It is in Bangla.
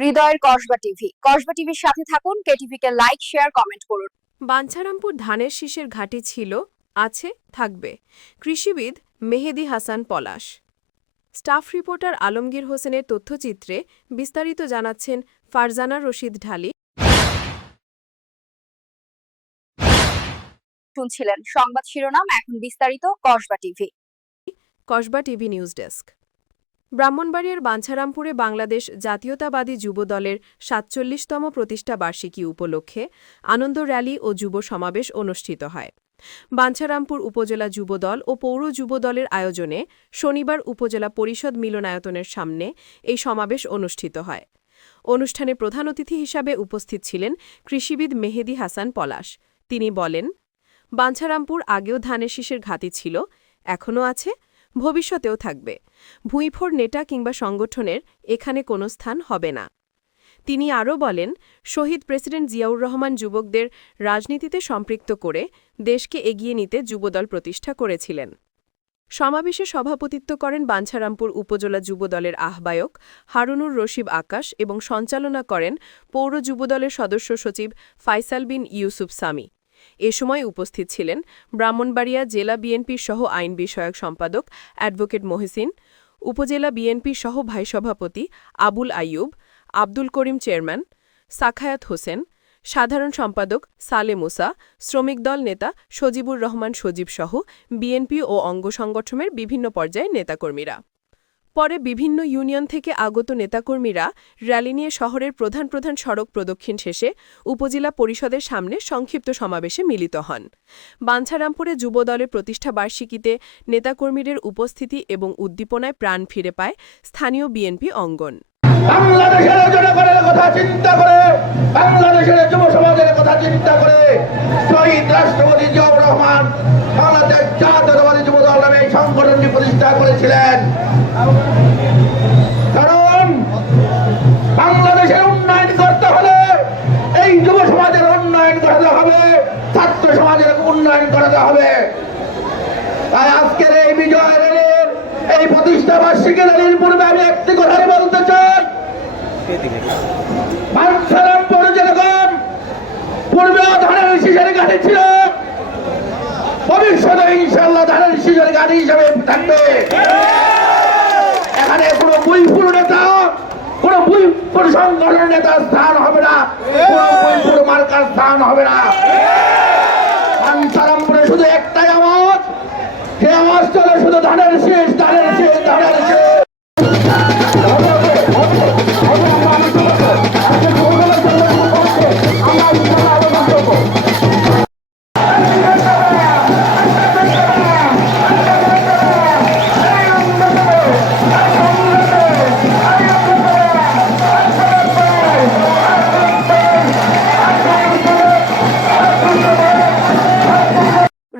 হৃদয়ের কসবা টিভি। কসবা টিভির সাথে থাকুন কেটিভি কে লাইক শেয়ার কমেন্ট করুন। বাঞ্ছারামপুর ধানের শীষের ঘাঁটি ছিল আছে থাকবে। কৃষিবিদ মেহেদি হাসান পলাশ। স্টাফ রিপোর্টার আলমগীর হোসেনের তথ্যচিত্রে বিস্তারিত জানাচ্ছেন ফারজানা রশিদ ঢালি। শুনছিলেন সংবাদ শিরোনাম এখন বিস্তারিত Kasba TV. Kasba TV news desk. ব্রাহ্মণবাড়িয়ার বাঞ্ছারামপুরে বাংলাদেশ জাতীয়তাবাদী যুব দলের সাতচল্লিশতম প্রতিষ্ঠা বার্ষিকী উপলক্ষে আনন্দ র্যালি ও যুব সমাবেশ অনুষ্ঠিত হয়। বাঞ্ছারামপুর উপজেলা যুবদল ও পৌর যুবদলের আয়োজনে শনিবার উপজেলা পরিষদ মিলনায়তনের সামনে এই সমাবেশ অনুষ্ঠিত হয়। অনুষ্ঠানে প্রধান অতিথি হিসাবে উপস্থিত ছিলেন কৃষিবিদ মেহেদি হাসান পলাশ। তিনি বলেন, বাঞ্ছারামপুর আগেও ধানের শীষের ঘাঁটি ছিল, এখনও আছে ভবিষ্যতেও থাকবে। ভুঁইফোর নেটা কিংবা সংগঠনের এখানে কোনো স্থান হবে না। তিনি আরও বলেন, শহীদ প্রেসিডেন্ট জিয়াউর রহমান যুবকদের রাজনীতিতে সম্পৃক্ত করে দেশকে এগিয়ে নিতে যুবদল প্রতিষ্ঠা করেছিলেন। সমাবেশে সভাপতিত্ব করেন বাঞ্ছারামপুর উপজেলা যুবদলের আহ্বায়ক হারুনুর রশিব আকাশ এবং সঞ্চালনা করেন পৌর যুবদলের সদস্য সচিব ফাইসাল বিন ইউসুফ সামি। এ সময় উপস্থিত ছিলেন ব্রাহ্মণবাড়িয়া জেলা বিএনপির সহ আইন বিষয়ক সম্পাদক অ্যাডভোকেট মহসিন, উপজেলা বিএনপির সহ ভাই সভাপতি আবুল আইয়ুব, আব্দুল করিম চেয়ারম্যান সাখায়াত হোসেন, সাধারণ সম্পাদক সালে মুসা শ্রমিক দল নেতা সজিবুর রহমান সজীব সহ বিএনপি ও অঙ্গ সংগঠনের বিভিন্ন পর্যায়ের নেতাকর্মীরা। পরে বিভিন্ন ইউনিয়ন থেকে আগত নেতাকর্মীরা র্যালি নিয়ে শহরের প্রধান প্রধান সড়ক প্রদক্ষিণ শেষে উপজেলা পরিষদের সামনে সংক্ষিপ্ত সমাবেশে মিলিত হন। বাঞ্ছারামপুরে যুবদলের প্রতিষ্ঠা বার্ষিকীতে নেতাকর্মীদের উপস্থিতি এবং উদ্দীপনায় প্রাণ ফিরে পায় স্থানীয় বিএনপি অঙ্গন। বাংলাদেশের জনগণের কথা চিন্তা করে, বাংলাদেশের যুব সমাজের কথা চিন্তা করে, শহীদ রাষ্ট্রপতি জিয়াউর রহমান প্রতিষ্ঠা করেছিলেন। কারণ বাংলাদেশের উন্নয়ন করতে হলে এই যুব সমাজের উন্নয়ন করাতে হবে, ছাত্র সমাজের উন্নয়ন করাতে হবে। তাই আজকের এই বিজয় র্যালির, এই প্রতিষ্ঠা বার্ষিকী র্যালির পূর্বে আমি একটি কথাই বলতে চাই। পূর্বে ধানের শীষের গাড়ি ছিল। ভবিষ্যতে ইনশাল্লাহ ধানের শিশুর গাড়ি হিসাবে থাকবে। এখানে কোনো বুইপুর নেতা, কোনো বুইপুর সংগঠনের নেতার স্থান হবে না, কোনো বুইপুর মার্কার স্থান হবে না। শুধু একটাই আমার সে আওয়াজ চলে শুধু ধানের শেষ।